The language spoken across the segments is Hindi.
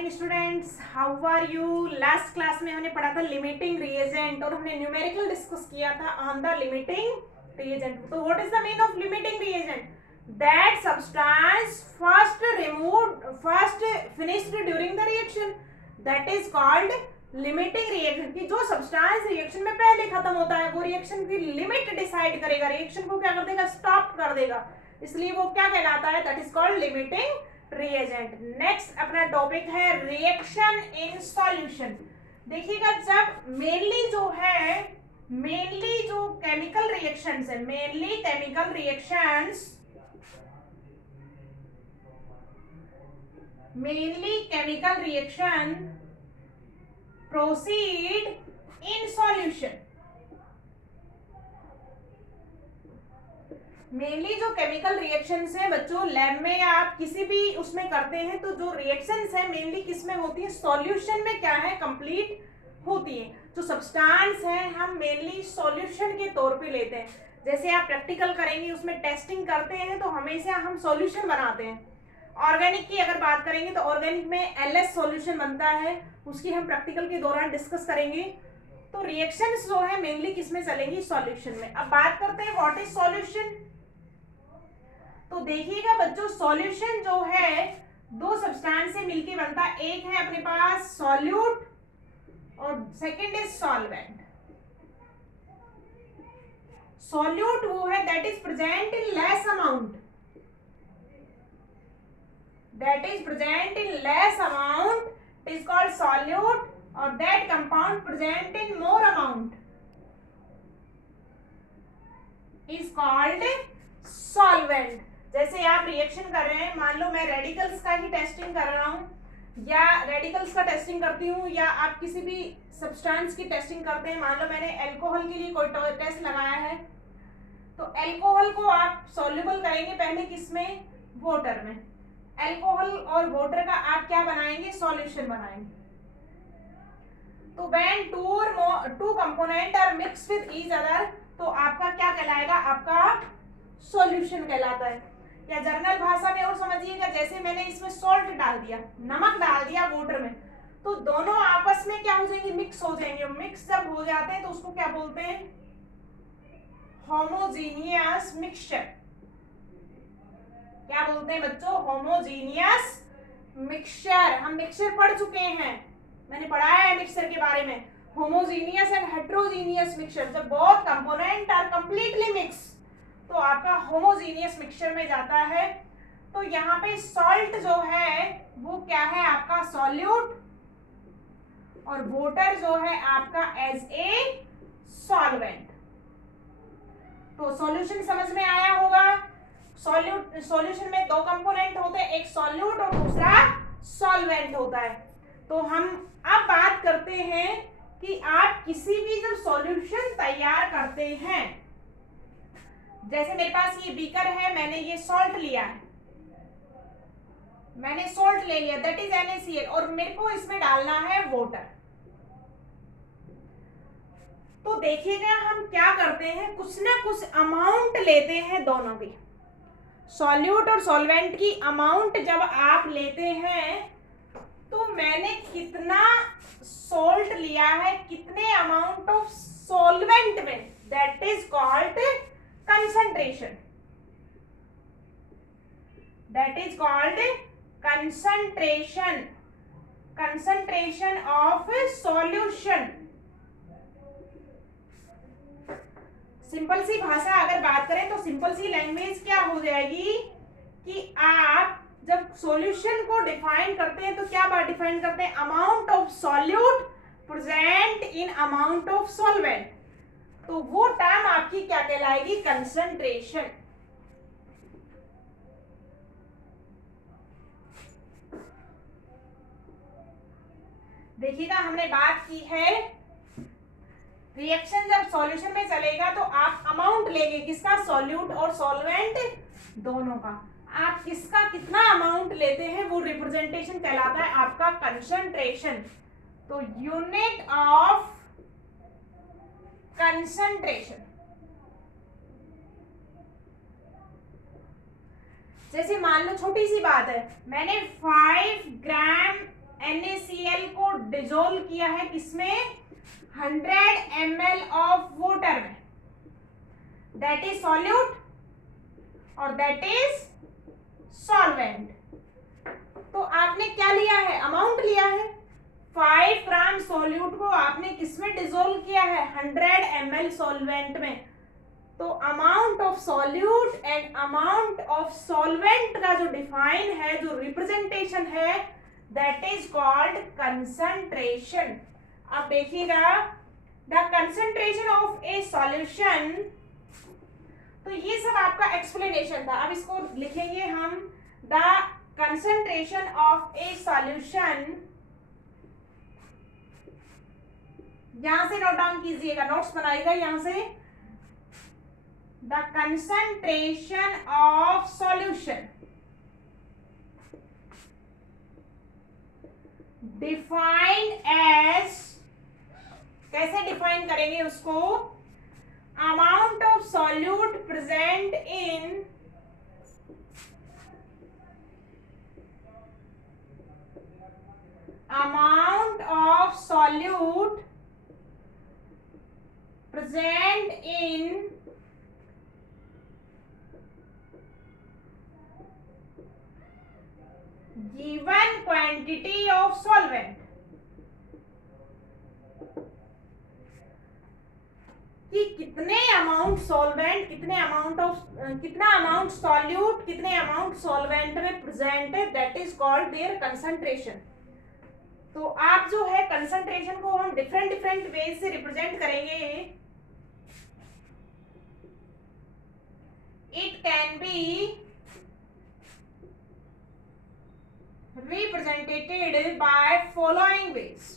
Morning students, how are you. Last class में हमने पढ़ा था लिमिटिंग रिएजेंट और हमने न्यूमेरिकल डिस्कस किया था ऑन द लिमिटिंग रिएजेंट। तो what is the mean of limiting reagent? That substance first finished during the reaction, that is called limiting reaction. कि जो सब्सटेंस रिएक्शन में पहले खत्म होता है वो रिएक्शन की लिमिट डिसाइड करेगा, रिएक्शन को क्या कर देगा, स्टॉप कर देगा, इसलिए वो क्या कहलाता है, that is called limiting reagent. Next अपना टॉपिक है रिएक्शन इन सॉल्यूशन। देखिएगा, जब मेनली जो केमिकल रिएक्शंस है, mainly chemical reaction proceed in solution. Mainly जो केमिकल रिएक्शंस है बच्चों, लैब में या आप किसी भी उसमें करते हैं, तो जो रिएक्शंस है मेनली किस में होती है, सॉल्यूशन में क्या है, कंप्लीट होती है। जो सब्सटेंस है हम मेनली सॉल्यूशन के तौर पे लेते हैं। जैसे आप प्रैक्टिकल करेंगे, उसमें टेस्टिंग करते हैं तो हमेशा हम सॉल्यूशन बनाते हैं। ऑर्गेनिक की अगर बात करेंगे तो ऑर्गेनिक में एलएस सॉल्यूशन बनता है, उसकी हम प्रैक्टिकल के दौरान डिस्कस करेंगे। तो रिएक्शंस जो है मेनली किस में चलेंगी, सॉल्यूशन में। अब बात करते हैं व्हाट इज सॉल्यूशन। तो देखिएगा बच्चों, सॉल्यूशन जो है दो सब्सटेंस से मिलके बनता है। एक है अपने पास सॉल्यूट और सेकंड इज सॉल्वेंट। सॉल्यूट वो है that is present in less amount, is called solute, और that compound present in more amount is called solvent. जैसे आप रिएक्शन कर रहे हैं, मान लो मैं रेडिकल्स का ही टेस्टिंग कर रहा हूं, या रेडिकल्स का टेस्टिंग करती हूँ, या आप किसी भी सब्सटेंस की टेस्टिंग करते हैं। मान लो मैंने अल्कोहल के लिए कोई टेस्ट लगाया है, तो अल्कोहल को आप सॉल्युबल करेंगे पहले किसमें, वाटर में। अल्कोहल और वाटर का आप क्या बनाएंगे, सॉल्यूशन बनाएंगे। तो when two component are mix with each other, तो आपका क्या कहलाएगा, आपका सॉल्यूशन कहलाता है। या जर्नल भाषा में और समझिएगा, जैसे मैंने इसमें सॉल्ट डाल दिया, नमक डाल दिया वाटर में, तो दोनों आपस में क्या हो जाएंगे, मिक्स हो जाएंगे। मिक्स जब हो जाते हैं तो उसको क्या बोलते हैं, होमोजीनियस मिक्सचर। क्या बोलते हैं बच्चों, होमोजीनियस मिक्सचर। हम मिक्सचर पढ़ चुके हैं, मैंने पढ़ाया है मिक्सचर के बारे में। होमोजीनियस एंड हेट्रोजीनियस मिक्सचर, जब both component are completely mix, तो आपका होमोजीनियस मिक्सचर में जाता है। तो यहाँ पे सॉल्ट जो है वो क्या है, आपका सॉल्यूट, और वाटर जो है आपका एज ए सॉल्वेंट। तो सॉल्यूशन समझ में आया होगा। सॉल्यूशन में दो कंपोनेंट होते हैं, एक सॉल्यूट और दूसरा सॉल्वेंट होता है। तो हम अब बात करते हैं कि आप किसी भी जब सॉल्यूशन तैयार करते हैं, जैसे मेरे पास ये बीकर है, मैंने ये सॉल्ट लिया है, मैंने सॉल्ट ले लिया, दैट इज NaCl, और मेरे को इसमें डालना है वाटर। तो देखिएगा हम क्या करते हैं, कुछ ना कुछ अमाउंट लेते हैं दोनों की। सॉल्यूट और सॉल्वेंट की अमाउंट जब आप लेते हैं, तो मैंने कितना सॉल्ट लिया है, कितने अमाउंट ऑफ सॉल्वेंट में, that is called concentration, that is called concentration of solution। Simple सी भाषा अगर बात करें तो सिंपल सी लैंग्वेज क्या हो जाएगी कि आप जब सॉल्यूशन को डिफाइन करते हैं तो क्या बात डिफाइन करते हैं, amount of solute present in amount of solvent. तो वो टर्म आपकी क्या कहलाएगी, कंसंट्रेशन। देखिएगा हमने बात की है, रिएक्शन जब सॉल्यूशन में चलेगा तो आप अमाउंट लेंगे, किसका, सॉल्यूट और सॉल्वेंट दोनों का। आप किसका कितना अमाउंट लेते हैं वो रिप्रेजेंटेशन कहलाता है आपका कंसंट्रेशन। तो यूनिट ऑफ कंसंट्रेशन। जैसे मान लो छोटी सी बात है, मैंने 5 ग्राम NaCl को डिजोल्व किया है किसमें, 100 ml ऑफ वाटर में, दैट इज सॉल्यूट और दैट इज सॉल्वेंट। तो आपने क्या लिया है, अमाउंट लिया है, 5 ग्राम सॉल्यूट को आपने किसमें डिजोल्व किया है, 100 ml सॉल्वेंट में। तो amount of solute and amount of solvent का जो डिफाइन है, जो रिप्रेजेंटेशन है, दैट इज कॉल्ड कंसंट्रेशन। अब देखिएगा, the concentration of a solution, तो ये सब आपका एक्सप्लेनेशन था। अब इसको लिखेंगे हम, the concentration of a solution, यहां से नोट डाउन कीजिएगा, नोट्स बनाइएगा यहां से, the concentration of solution defined as, कैसे डिफाइन करेंगे उसको, amount of solute present in amount of solute present in given quantity of solvent, कि कितने अमाउंट सॉल्वेंट, कितने अमाउंट ऑफ, कितना अमाउंट सॉल्यूट, कितने अमाउंट सॉल्वेंट में प्रेजेंट है, that is called there concentration. तो आप जो है कंसंट्रेशन को हम डिफरेंट डिफरेंट वे से रिप्रेजेंट करेंगे। It can be represented by following veg.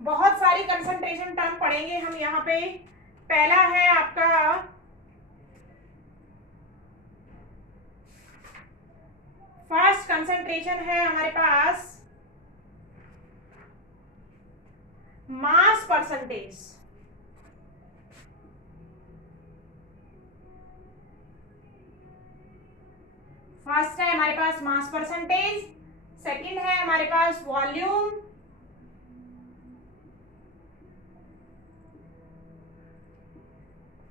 बहुत सारी कंसंट्रेशन टर्म पढ़ेंगे हम यहाँ पे। पहला है आपका फर्स्ट कंसंट्रेशन है हमारे पास मास परसेंटेज। फर्स्ट है हमारे पास मास परसेंटेज, सेकंड है हमारे पास वॉल्यूम,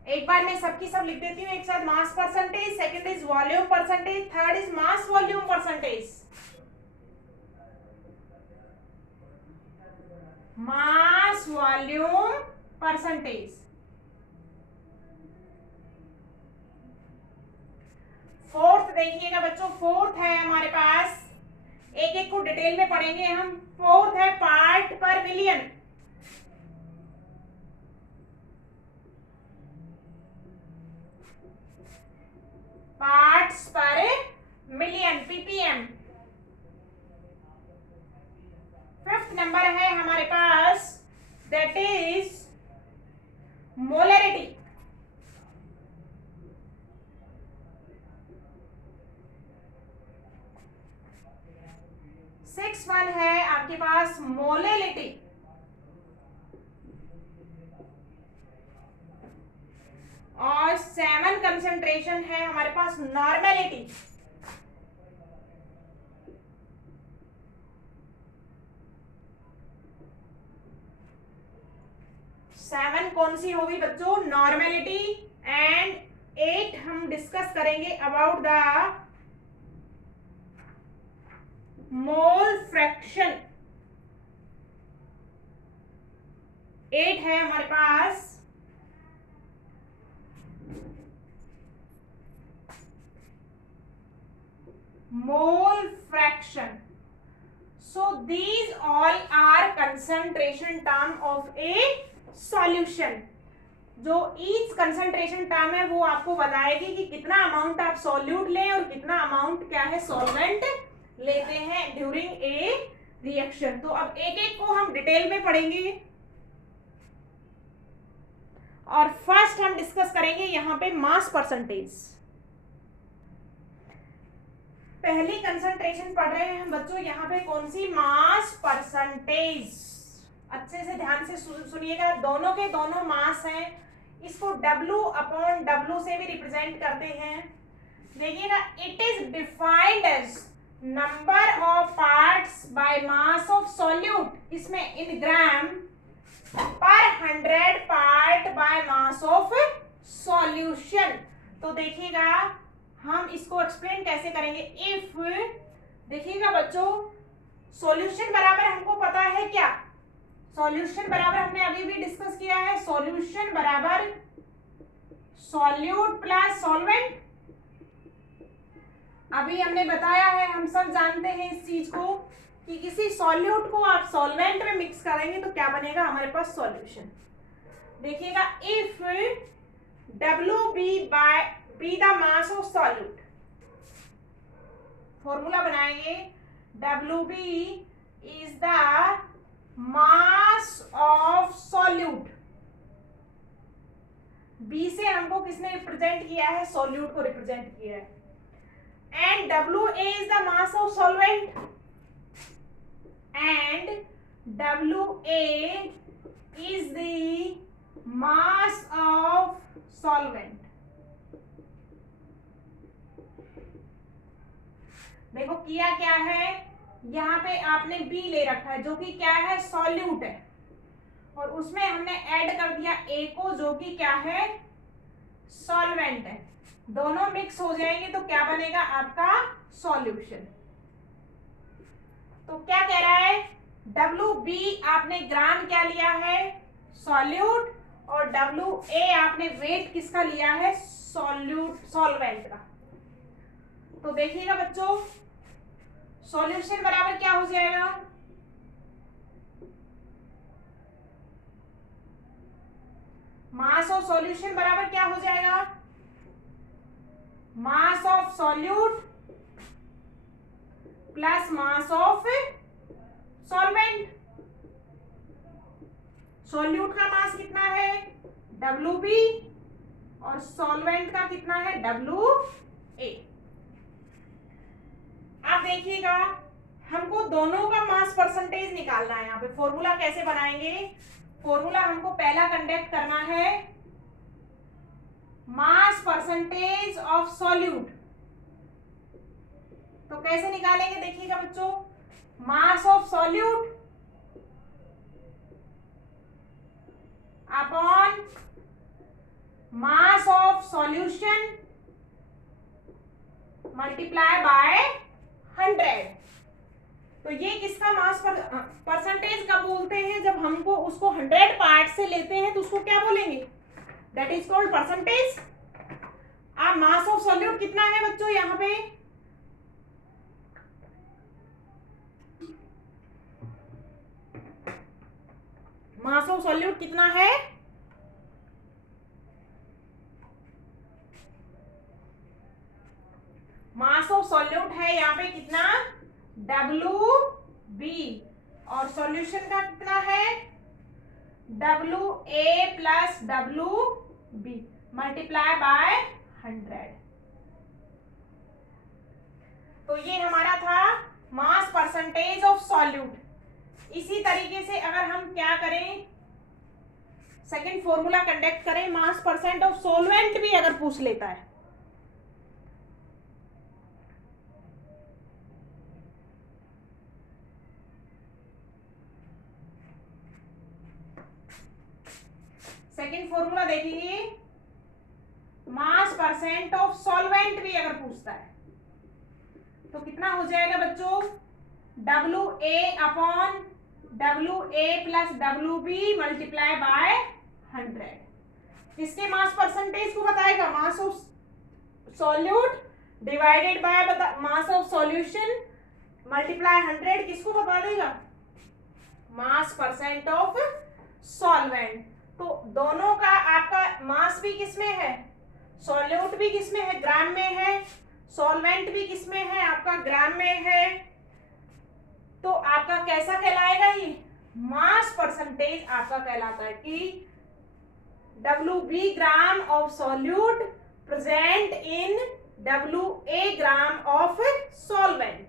एक बार मैं सबकी सब लिख देती हूँ एक साथ, mass percentage, second is volume percentage, third is mass volume percentage. Mass volume percentage. Fourth देखिएगा बच्चों, फोर्थ है हमारे पास, एक एक को डिटेल में पढ़ेंगे हम। फोर्थ है part per million. Parts per million, PPM. Fifth number है हमारे पास, that is molarity. Six one है आपके पास मोलेलिटी। और 7 कंसंट्रेशन है हमारे पास नॉर्मेलिटी। सेवन कौन सी होगी बच्चों, नॉर्मेलिटी। एंड 8 हम डिस्कस करेंगे अबाउट द मोल फ्रैक्शन। 8 है हमारे पास mole fraction. So these all are concentration term of a solution. जो each concentration term है वो आपको बताएगी कि कितना अमाउंट आप सॉल्यूट लें और कितना अमाउंट क्या है सॉल्वेंट लेते हैं ड्यूरिंग ए रिएक्शन। तो अब एक एक को हम डिटेल में पढ़ेंगे और फर्स्ट हम डिस्कस करेंगे यहाँ पे मास परसेंटेज। पहली कंसंट्रेशन पढ़ रहे हैं हम बच्चों यहाँ पे कौन सी, मास परसेंटेज। अच्छे से ध्यान से सुनिएगा, दोनों के दोनों मास हैं। इसको W/W से भी रिप्रेजेंट करते हैं। देखिएगा, it is defined as number of parts by mass of solute, इसमें in gram per 100 part by mass of solution. तो देखिएगा हम इसको एक्सप्लेन कैसे करेंगे। इफ देखिएगा बच्चों, सॉल्यूशन बराबर हमको पता है क्या, सॉल्यूशन बराबर हमने अभी भी डिस्कस किया है, सॉल्यूशन बराबर सॉल्यूट प्लस सॉल्वेंट। अभी हमने बताया है, हम सब जानते हैं इस चीज को कि किसी सॉल्यूट को आप सॉल्वेंट में मिक्स करेंगे तो क्या बनेगा हमारे पास सॉल्यूशन। देखिएगा, if B the mass of solute, formula बनाएंगे, WB is the mass of solute. B से हमको किसने रिप्रेजेंट किया है, सॉल्यूट को रिप्रेजेंट किया है। And WA is the mass of solvent, and WA is the mass of solvent। देखो किया क्या है, यहाँ पे आपने B ले रखा है जो कि क्या है, सॉल्यूट है, और उसमें हमने ऐड कर दिया A को जो कि क्या है, सॉल्वेंट है। दोनों मिक्स हो जाएंगे तो क्या बनेगा आपका सॉल्यूशन। तो क्या कह रहा है, WB आपने ग्राम क्या लिया है, सॉल्यूट, और WA आपने वेट किसका लिया है, सॉल्वेंट का। तो देखिएगा बच्चों, सॉल्यूशन बराबर क्या हो जाएगा, मास ऑफ सॉल्यूशन बराबर क्या हो जाएगा, मास of solute plus mass of solvent. Solute का मास कितना है, WB, और सॉल्वेंट का कितना है, WA। अब देखिएगा, हमको दोनों का मास परसेंटेज निकालना है। यहाँ पे फॉर्मूला कैसे बनाएंगे, फॉर्मूला हमको पहला कंडक्ट करना है, मास परसेंटेज ऑफ सॉल्यूट। तो कैसे निकालेंगे, देखिएगा बच्चों, मास of solute upon mass of solution multiply by 100। तो ये किसका मास परसेंटेज कब बोलते हैं, जब हमको उसको 100 पार्ट से लेते हैं तो उसको क्या बोलेंगे, दैट इज कॉल्ड परसेंटेज। अब मास ऑफ सॉल्यूट कितना है बच्चों, यहाँ पे मास ऑफ सॉल्यूट कितना है, मास ऑफ सॉल्यूट है यहाँ पे कितना, WB, और सॉल्यूशन का कितना है, WA plus WB multiply by 100। तो ये हमारा था मास परसेंटेज ऑफ सॉल्यूट। इसी तरीके से अगर हम क्या करें, सेकंड फॉर्मूला कंडक्ट करें, मास परसेंट ऑफ सॉल्वेंट भी अगर पूछ लेता है, सेकंड फॉर्मूला देखिए, मास परसेंट ऑफ सॉल्वेंट भी अगर पूछता है तो कितना हो जाएगा बच्चों, WA upon WA plus WB multiply by 100। किसके मास परसेंटेज को बताएगा, मास of solute divided by mass of solution multiply 100, किसको बता देगा, मास परसेंट ऑफ सॉल्वेंट। तो दोनों का आपका मास भी किसमें है, सॉल्यूट भी किसमें है, ग्राम में है, सॉल्वेंट भी किसमें है, आपका ग्राम में है। तो आपका कैसा कहलाएगा, ये मास परसेंटेज आपका कहलाता है कि WB gram of solute present in WA gram of solvent.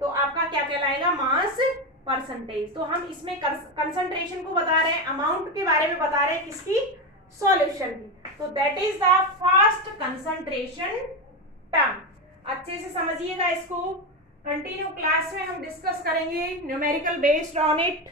तो आपका क्या कहलाएगा, मास परसेंटेज। तो हम इसमें कंसंट्रेशन को बता रहे हैं, अमाउंट के बारे में बता रहे हैं, किसकी, सॉल्यूशन की। तो that is the first concentration term. अच्छे से समझिएगा इसको। कंटिन्यू क्लास में हम डिस्कस करेंगे न्यूमेरिकल बेस्ड ऑन इट।